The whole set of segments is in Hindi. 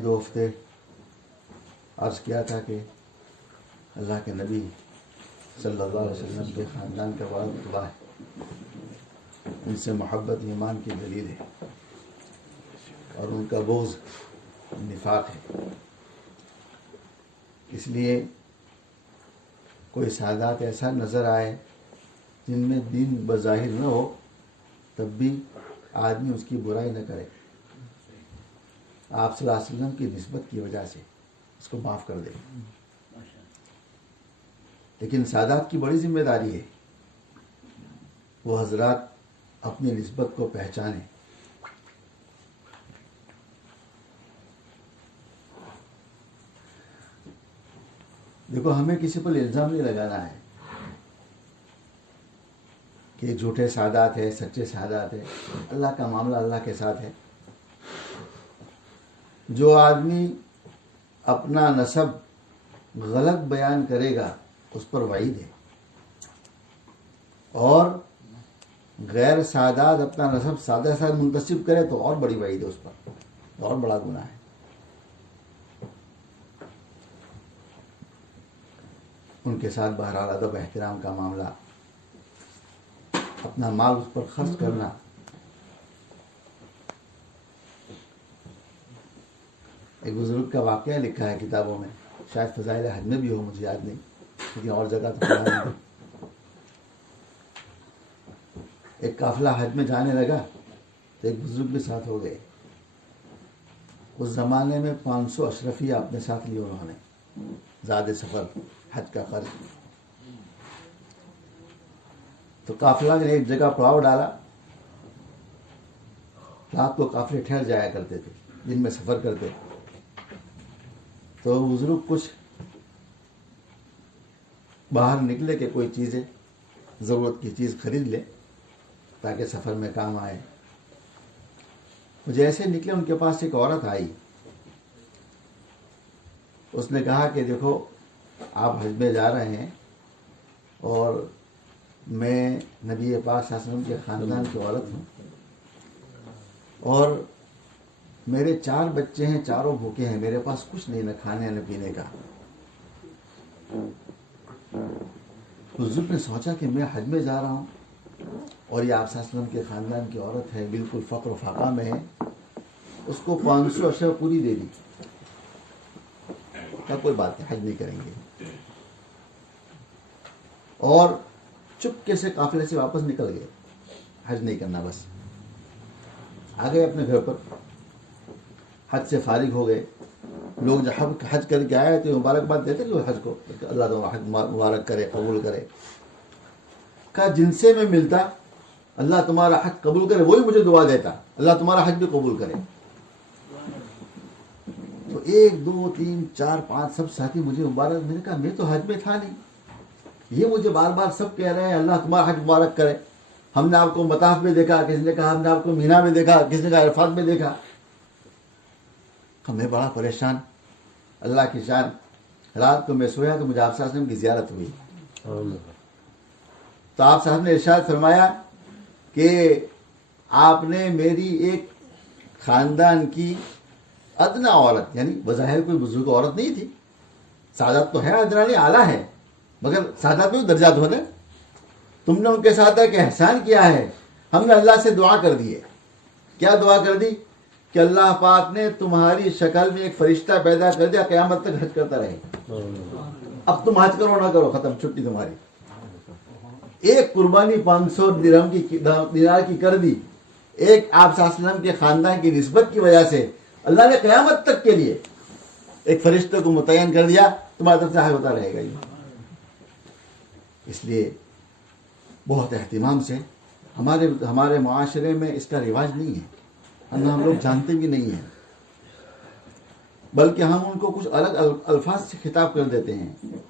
2 हफ्ते अर्ज़ किया था कि अल्लाह के नबी सल्लल्लाहु अलैहि वसल्लम के ख़ानदान का बड़ा रुतबा है, उनसे मोहब्बत ईमान की दलील है और उनका बोझ निफाक है। इसलिए कोई सादात ऐसा नज़र आए जिनमें दीन बज़ाहिर न हो, तब भी आदमी उसकी बुराई न करे, आप सल्लल्लाहु अलैहि वसल्लम की निस्बत की वजह से उसको माफ़ कर दे। लेकिन सादात की बड़ी जिम्मेदारी है, वो हजरात अपनी निस्बत को पहचाने। देखो, हमें किसी पर इल्ज़ाम नहीं लगाना है कि झूठे सादात है, सच्चे सादात है। अल्लाह का मामला अल्लाह के साथ है। जो आदमी अपना नसब गलत बयान करेगा उस पर वईद है, और गैर सादात अपना नसब सादा साद मुंतसिब करे तो और बड़ी वईद है, उस पर और बड़ा गुनाह है। उनके साथ बहरहाल अदब एहतराम का मामला, अपना माल उस पर खर्च करना, एक बुजुर्ग का वाक़या लिखा है किताबों में, शायद फ़ज़ाइल हज में भी हो, मुझे याद नहीं, लेकिन और जगह तो पढ़ा नहीं। एक काफिला हज में जाने लगा तो एक बुजुर्ग भी साथ हो गए। उस ज़माने में 500 अशरफिया अपने साथ लिए उन्होंने, ज़्यादा सफ़र हज का खर्च। तो काफिला ने एक जगह पड़ाव डाला, रात को काफिले ठहर जाया करते थे, दिन में सफ़र करते। तो बुजुर्ग कुछ बाहर निकले कि कोई चीज़ें, ज़रूरत की चीज़ खरीद ले ताकि सफ़र में काम आए। वो जैसे निकले, उनके पास एक औरत आई। उसने कहा कि देखो, आप हज में जा रहे हैं और मैं नबी पाक सल्लल्लाहु अलैहि वसल्लम के ख़ानदान की औरत हूँ, और मेरे 4 बच्चे हैं, चारों भूखे हैं, मेरे पास कुछ नहीं, न खाने न पीने का। बुजुर्ग ने सोचा कि मैं हज में जा रहा हूँ और ये आप सल्लल्लाहु अलैहि वसल्लम के ख़ानदान की औरत है, बिल्कुल फ़क्र फाका में है, उसको 500 अशरफ पूरी दे दी। क्या कोई बात नहीं, हज नहीं करेंगे। और चुपके से काफिले से वापस निकल गए, हज नहीं करना, बस आ गए अपने घर पर। हज से फारिग हो गए। लोग जब हज करके आए तो मुबारकबाद देते लोग हज को, अल्लाह तो हज मुबारक करे, कबूल करे। कहा, जिनसे मैं मिलता, अल्लाह तुम्हारा हज कबूल करे, वही मुझे दुआ देता, अल्लाह तुम्हारा हज भी कबूल करे। तो 1 2 3 4 5 सब साथी मुझे मुबारक। मैंने कहा, मैं तो हज में था नहीं, ये मुझे बार बार सब कह रहे हैं अल्लाह तुम्हारा हज मुबारक करे। हमने आपको मताफ में देखा, किसी ने कहा हमने आपको मीना में देखा, किसी ने कहा अरफात में देखा। मैं बड़ा परेशान, अल्लाह की शान। रात को मैं सोया तो मुझे आप सल्लल्लाहु अलैहि वसल्लम की ज़ियारत हुई। तो आप साहब ने इरशाद फरमाया कि आपने मेरी एक ख़ानदान की अदना औरत, यानी बज़ाहिर कोई बुजुर्ग औरत नहीं थी, सादात तो है, अदनानी आला है, मगर सादात में दर्जात होने, तुमने उनके साथ एक एहसान किया है। हमने अल्लाह से दुआ कर दी है। क्या दुआ कर दी? कि अल्लाह पाक ने तुम्हारी शक्ल में एक फरिश्ता पैदा कर दिया, क़यामत तक हज करता रहे। अब तुम हज करो ना करो, खत्म, छुट्टी तुम्हारी। एक कुर्बानी 500 दिनार की कर दी, एक आप सल्लल्लाहु अलैहि वसल्लम के ख़ानदान की निस्बत की वजह से अल्लाह ने क़यामत तक के लिए एक फरिश्ते को मुतय्यन कर दिया, तुम्हारी तरफ से हज होता रहेगा। ये इसलिए बहुत एहतिमाम से, हमारे मुआशरे में इसका रिवाज नहीं है, हम लोग जानते भी नहीं हैं, बल्कि हम उनको कुछ अलग अल्फाज से खिताब कर देते हैं।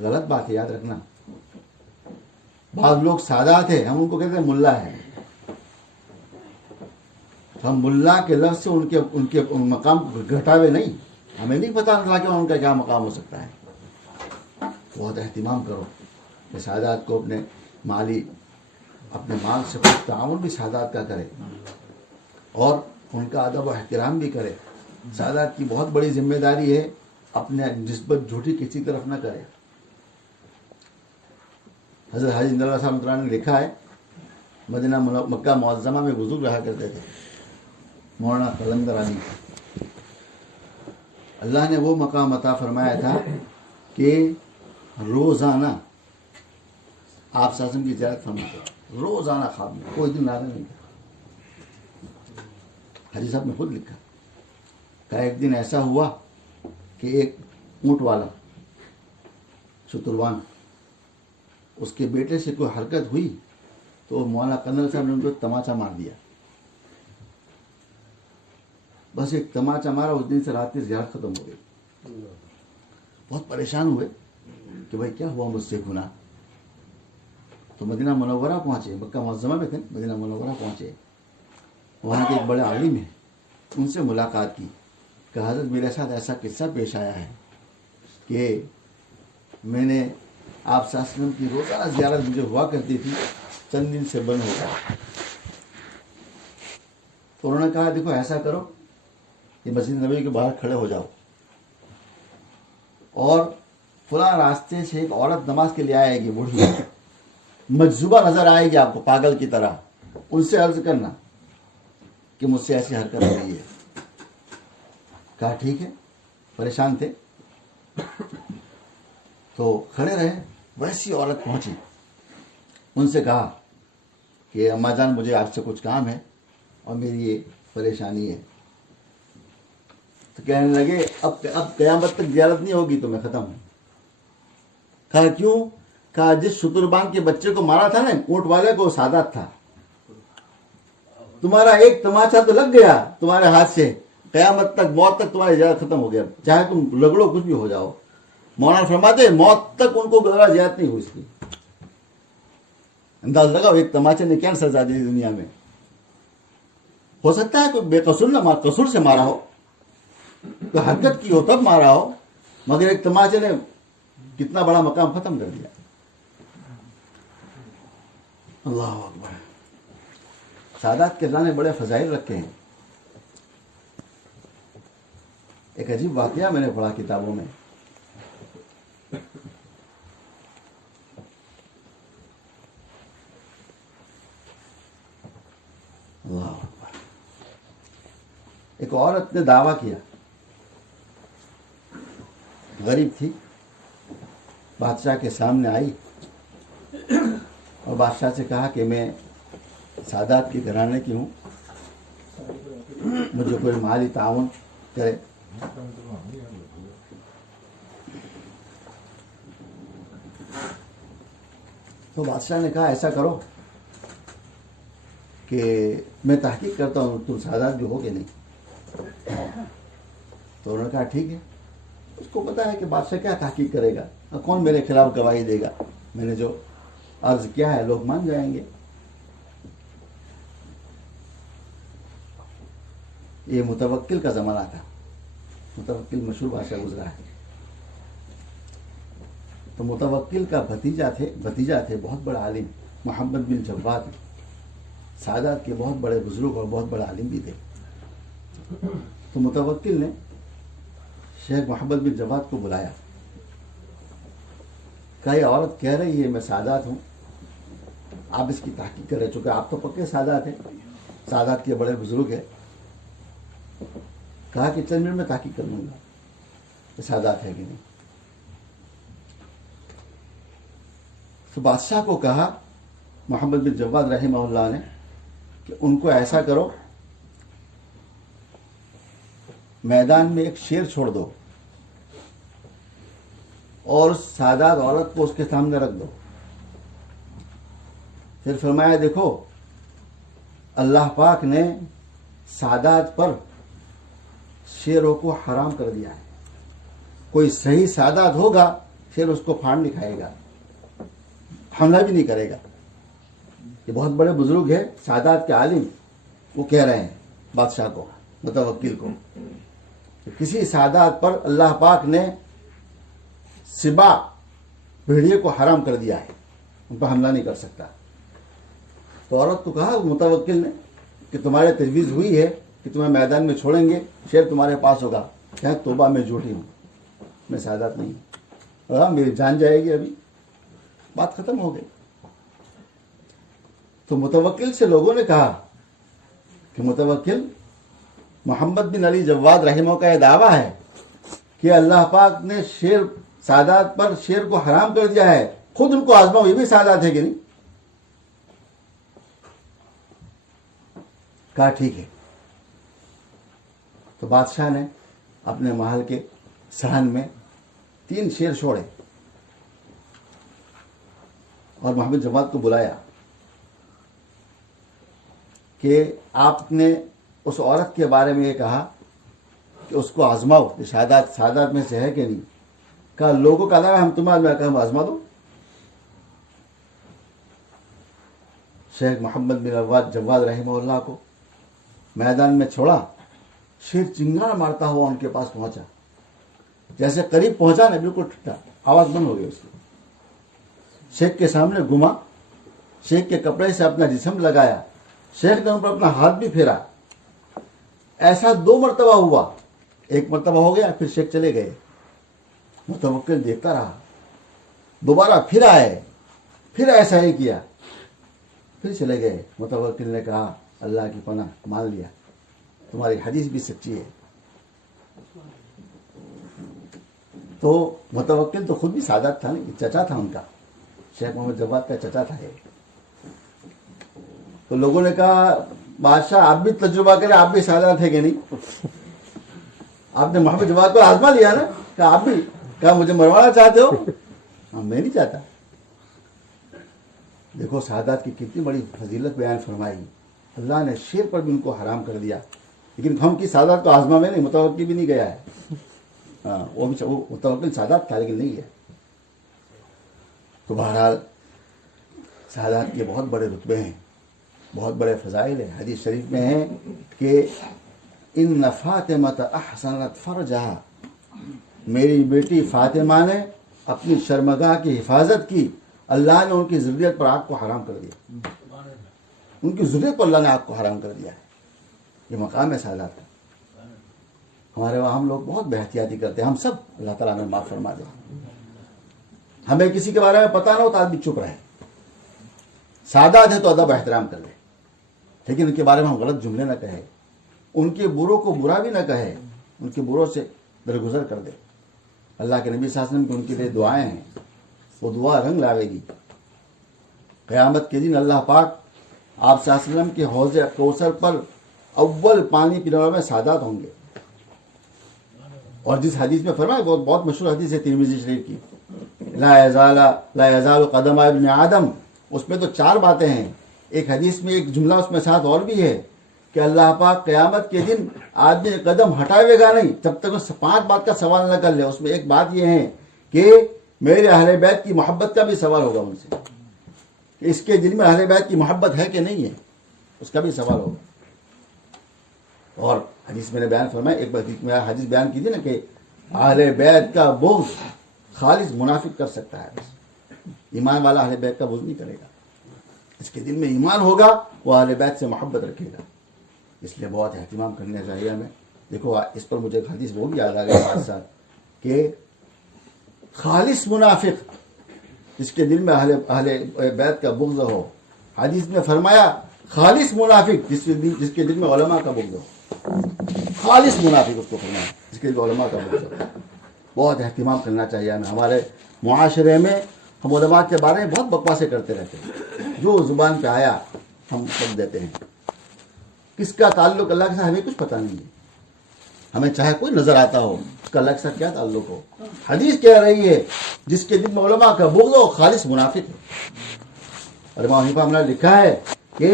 गलत बात है, याद रखना। बाद लोग सादात है, हम उनको कहते हैं मुल्ला है। हम मुल्ला के लफ्ज़ से उनके मकाम घटावे नहीं, हमें नहीं पता अल्लाह के उनका क्या मकाम हो सकता है। बहुत एहतिमाम करो कि सादात को अपने माल से कुछ ताउन भी सादात का करे और उनका अदब व एहतराम भी करे। सादात की बहुत बड़ी जिम्मेदारी है, अपने निस्बत झूठी किसी तरफ न करे। हज़रत हाजी इंदौला साहब ने लिखा है, मदीना मक्का मुअज़्ज़मा में बुजुर्ग रहा करते थे, मौलाना कलंदर अली। अल्लाह ने वो मकाम अता फरमाया था कि रोज़ाना आप सासम की ज़ियारत फरमाते, रोज़ाना ख्वाब में, कोई दिन नाज़िल नहीं था। हाजी साहब ने खुद लिखा, कहा एक दिन ऐसा हुआ कि एक ऊँट वाला शुतुरवान, उसके बेटे से कोई हरकत हुई तो मौलाना कलंदर साहब ने उनको तमाचा मार दिया। बस एक तमाचा मारा, उस दिन से रात की ज़ियारत खत्म हो गई। बहुत परेशान हुए कि भाई क्या हुआ मुझसे गुनाह। तो मदीना मुनव्वरा पहुंचे, मक्का मुअज़्ज़मा में थे, मदीना मुनव्वरा पहुंचे। वहाँ के एक बड़े आलिम हैं, उनसे मुलाकात की। कहा हज़रत मेरे साथ ऐसा किस्सा पेश आया है कि मैंने आप सल्लल्लाहु की रोज़ाना ज़ियारत मुझे हुआ करती थी, चंद दिन से बंद हो गया। तो उन्होंने कहा देखो ऐसा करो कि मस्जिद नबी के बाहर खड़े हो जाओ और फुला रास्ते से एक औरत नमाज के लिए आएगी, बूढ़ी मजजूबा नजर आएगी आपको पागल की तरह, उनसे अर्ज करना कि मुझसे ऐसी हरकत हो रही है। कहा ठीक है, परेशान थे तो खड़े रहे। वैसी औरत पहुंची, उनसे कहा कि अम्मा जान मुझे आपसे कुछ काम है और मेरी ये परेशानी है। तो कहने लगे अब क़यामत तक ज़ियारत नहीं होगी तो मैं ख़त्म हूँ। कहा क्यों? कहा जिस शुतुरबान के बच्चे को मारा था ना ऊँट वाले को, सादात था। तुम्हारा एक तमाचा तो लग गया तुम्हारे हाथ से, क़यामत तक मौत तक तुम्हारी ज़ियारत खत्म हो गया, चाहे तुम लगड़ो कुछ भी हो जाओ। मौलाना फरमाते मौत तक उनको गदरा ज़ियारत नहीं हुई इसकी। अंदाज लगाओ एक तमाचे ने क्या सजा दी दुनिया में। हो सकता है कोई बेकसूर ना कसूर से मारा हो, कोई हरकत की हो तब मारा हो, मगर एक तमाचे ने कितना बड़ा मकाम खत्म कर दिया। अल्लाह अकबर। सादात के अल्लाह ने बड़े फजाइल रखे हैं। एक अजीब वाकया मैंने पढ़ा किताबों में। अल्लाह अकबर। एक औरत ने दावा किया, गरीब थी, बादशाह के सामने आई और बादशाह से कहा कि मैं सादात के घराने की हूँ, मुझे कोई माली ताउन करे। तो बादशाह ने कहा ऐसा करो कि मैं तहकीक करता हूँ तुम सादात भी हो कि नहीं। तो उन्होंने कहा ठीक है। उसको पता है कि बादशाह क्या तहकीक करेगा, कौन मेरे खिलाफ गवाही देगा, मैंने जो अर्ज किया है लोग मान जाएंगे। ये मुतवक्किल का ज़माना था, मुतवक्किल मशहूर बादशाह गुजरा है। तो मुतवक्किल का भतीजा थे बहुत बड़ा आलिम, मोहम्मद बिन जव्वाद, सादात के बहुत बड़े बुजुर्ग और बहुत बड़ा आलिम भी थे। तो मुतवक्किल ने शेख मोहम्मद बिन जव्वाद को बुलाया। कहा ये औरत कह रही है मैं सादात हूँ, आप इसकी तहकीक कर रहे, चूंकि आप तो पक्के सादात हैं, सादात के बड़े बुजुर्ग हैं। कहा कि चल मिनट में तहकीक कर लूँगा कि सादात है कि नहीं। तो बादशाह को कहा मोहम्मद बिन जव्वाद रहमहुल्लाह ने कि उनको ऐसा करो, मैदान में एक शेर छोड़ दो और सादात औरत को उसके सामने रख दो। फिर फरमाया देखो अल्लाह पाक ने सादात पर शेरों को हराम कर दिया है, कोई सही सादात होगा शेर उसको फाड़ नहीं खाएगा, हमला भी नहीं करेगा। ये बहुत बड़े बुजुर्ग है, सादात के आलिम, वो कह रहे हैं बादशाह को, मुतवक्किल को, किसी सादात पर अल्लाह पाक ने सिबा भेड़िए को हराम कर दिया है, उन पर हमला नहीं कर सकता। तो औरत को कहा मुतवक्किल ने कि तुम्हारे तजवीज़ हुई है कि तुम्हें मैदान में छोड़ेंगे, शेर तुम्हारे पास होगा, क्या तोबा मैं झूठी हूँ, मैं सादात नहीं हूँ, हाँ मेरी जान जाएगी, अभी बात खत्म हो गई। तो मुतवक्किल से लोगों ने कहा कि मुतवक्किल मोहम्मद बिन अली जव्वाद रहमो का यह दावा है कि अल्लाह पाक ने शेर सादात पर शेर को हराम कर दिया है, खुद उनको आजमाओ, ये भी सादात है कि नहीं? कहा ठीक है। तो बादशाह ने अपने महल के सहन में 3 शेर छोड़े और मोहम्मद जवाद को बुलाया कि आपने उस औरत के बारे में ये कहा कि उसको आजमाओ कि सादात में से है कि नहीं। कहा लोगों का दावा हम तुम्हारे में, कहा आजमा दो। शेख मोहम्मद बिन जवाद रहमहुल्लाह को मैदान में छोड़ा, शेर चिंगारा मारता हुआ उनके पास पहुंचा, जैसे करीब पहुंचा ना बिल्कुल ठंडा, आवाज बंद हो गई उसकी। शेख के सामने घुमा, शेख के कपड़े से अपना जिस्म लगाया, शेख ने उन पर अपना हाथ भी फेरा। ऐसा 2 मरतबा हुआ, 1 मरतबा हो गया, फिर शेख चले गए। मुतवक्किल देखता रहा, दोबारा फिर आए, फिर ऐसा ही किया, फिर चले गए। मुतवक्किल ने कहा अल्लाह की पनाह, मान लिया, तुम्हारी हदीस भी सच्ची है। तो मुतवक्किल तो खुद भी सादात था ना, चचा था उनका, शेख मोहम्मद जवाद का चचा था ये। तो लोगों ने कहा बादशाह आप भी तजुर्बा करें, आप भी सादात है कि नहीं? आपने मोहम्मद जवाद को आजमा लिया ना, कहा आप भी, कहा मुझे मरवाना चाहते हो? हाँ मैं नहीं चाहता। देखो सादात की कितनी बड़ी फजीलत बयान फरमाई। अल्लाह ने शेर पर भी उनको हराम कर दिया, लेकिन हम की सादात को आजमा में नहीं, मुतवक्किल भी नहीं गया है। हाँ वो मुतवक्किल सादात था लेकिन नहीं है। तो बहरहाल सादात के बहुत बड़े रुतबे हैं, बहुत बड़े फ़ज़ाइल हैं। हदीस शरीफ में है कि इन फ़ातिमत अहसनत फ़रजहा, मेरी बेटी फ़ातिमा ने अपनी शर्मगाह की हिफाजत की, अल्लाह ने उनकी ज़ुर्रियत पर आग को हराम कर दिया, उनकी ज़ुर्रियत पर अल्लाह ने आग को हराम कर दिया है। ये मकाम है सादात का। हमारे वहाँ हम लोग बहुत बेहतियाती करते हैं, हम सब, अल्लाह ताला हमें माफ़ फरमा दे। हमें किसी के बारे में पता ना हो तो आदमी चुप रहे, सादात है तो अदब एहतराम कर ले, लेकिन उनके बारे में हम गलत जुमले ना कहें, उनके बुरों को बुरा भी ना कहे, उनके बुरों से दरगुजर कर दे। अल्लाह के नबी सल्लल्लाहु अलैहि वसल्लम की उनके लिए दुआएं हैं, वो दुआ रंग लावेगी। क़यामत के दिन अल्लाह पाक आप सल्लल्लाहु अलैहि वसल्लम के हौज़े कौसर पर अव्वल पानी पीने वालों में सादात होंगे। और जिस हदीस में फरमाया, बहुत बहुत मशहूर हदीस है तिरमिज़ी शरीफ की, ला यज़ालु क़दमा इब्न आदम, उसमें तो 4 बातें हैं। एक हदीस में एक जुमला उसमें साथ और भी है कि अल्लाह पाक क़यामत के दिन आदमी कदम हटावेगा नहीं जब तक उस 5 बात का सवाल न कर ले। उसमें एक बात यह है कि मेरे अहले बैत की मोहब्बत का भी सवाल होगा उनसे, कि इसके दिल में अहले बैत की मोहब्बत है कि नहीं है, उसका भी सवाल होगा। और हदीस मैंने बयान फरमाया, एक बार मैं हदीस बयान की थी ना कि अहले बैत का बुग़्ज़ खालिस मुनाफिक कर सकता है, ईमान वाला अहले बैत का बुग़्ज़ नहीं करेगा। इसके दिल में ईमान होगा, वो अहले बैत से मोहब्बत रखेगा। इसलिए बहुत एहतिमाम करना चाहिए हमें। देखो इस पर मुझे एक हदीस वो भी याद आ गया साथ साथ कि खालिस मुनाफिक, जिसके दिल में अहले बैत का बुग़्ज़ हो, हदीस में फरमाया खालिस मुनाफिक जिसके दिल में उलमा का बुग़्ज़ हो, खालिस मुनाफिक उसको फरमाया जिसके दिल में उलमा का बुग़्ज़ हो। बहुत एहतिमाम करना चाहिए हमें। हमारे मुआशरे में हम उलमा के बारे में बहुत बकवासें करते रहते हैं, जो ज़ुबान पे आया हम सब देते हैं। किसका ताल्लुक अल्लाह के साथ हमें कुछ पता नहीं है। हमें चाहे कोई नजर आता हो, उसका अल्लाह के साथ क्या ताल्लुक हो। हदीस कह रही है जिसके दिल में उलमा का बुग़्ज़ हो खालिस मुनाफिक है। और इमाम हनीफा ने लिखा है कि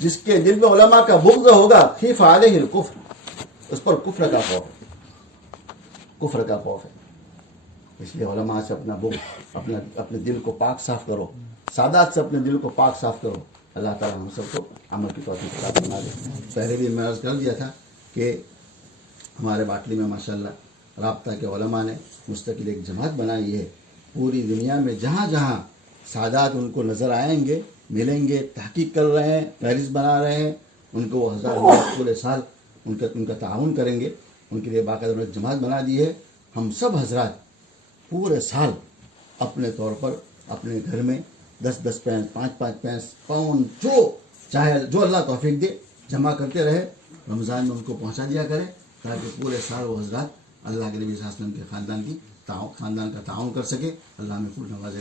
जिसके दिल में उलमा का बुग़्ज़ होगा खीफ़ अलैहिल कुफ्र, उस पर कुफ्र का खौफ है, कुफ्र का खौफ है। इसलिए उलमा से अपना बुग़्ज़, अपने दिल को पाक साफ करो, सादात से अपने दिल को पाक साफ करो। अल्लाह ताला हम सबको अमल की तौफीक अता फरमा दे। पहले भी मैं अर्ज़ कर दिया था कि हमारे बाटली में माशाअल्लाह राब्ता के उलमा ने मुस्तकिल एक जमात बनाई है। पूरी दुनिया में जहाँ जहाँ सादात उनको नज़र आएंगे, मिलेंगे, तहकीक कर रहे हैं, फहरिस्त बना रहे हैं, उनको वो हज़रत पूरे साल उनका ताउन करेंगे। उनके लिए बाकायदा उन्होंने जमात बना दी है। हम सब हजरात पूरे साल अपने तौर पर अपने घर में 10-10 पैंस, 5-5 पैंस, पाउंड, जो चाहे जो अल्लाह तौफीक दे जमा करते रहे, रमज़ान में उनको पहुंचा दिया करें, ताकि पूरे साल वो हजरात अल्लाह के नबी सल्लल्लाहु अलैहि वसल्लम के ख़ानदान का ताउन कर सके। अल्लाह में खूब नवाज़े।